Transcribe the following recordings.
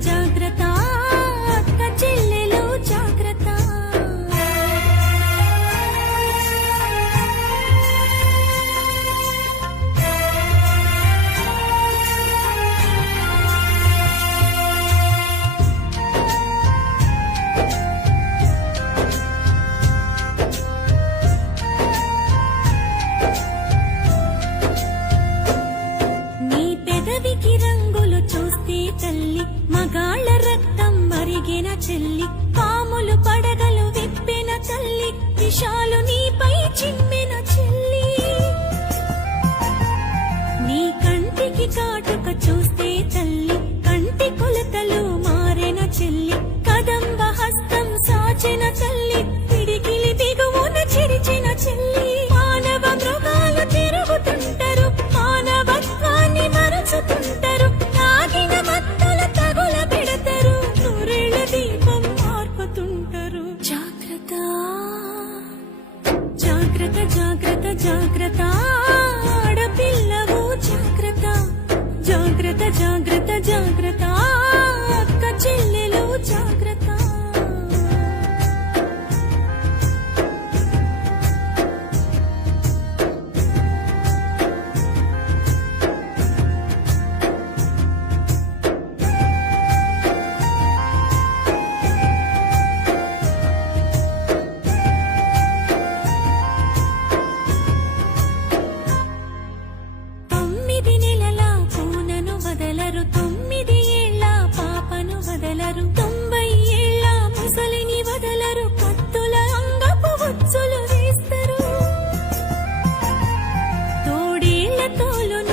జాగ్రత్త చెల్లి పాములు పడగలు విప్పిన తల్లి విషాలు నీపై చిమ్మిన చెల్లి. నీ కంటికి కాటుక చూస్తే జాగ్రత్త జాగ్రత్త జాగ్రత్త. ఆడపిల్లవు జాగ్రత్త. జాగ్రత్త జాగ్రత్త జాగ్రత్త. అక్క చెల్లెలు తొమ్మిది నెలల పూనను వదలరు తొమ్మిది ఏళ్ళ పాపను వదలరు తొంభై ఏళ్ళ ముసలిని వదలరు కత్తుల అంగపు ఉచ్చులు వేస్తారు. తోడేళ్ళ తోలును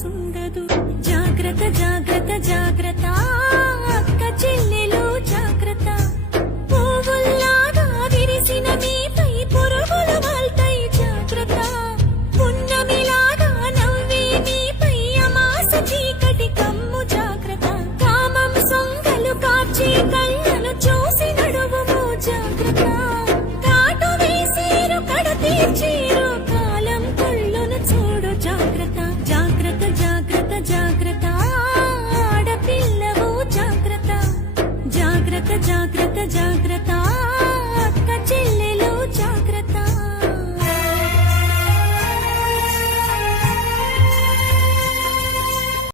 ఆడపిల్లకు జాగ్రత్త జాగ్రత్త జాగ్రత్త.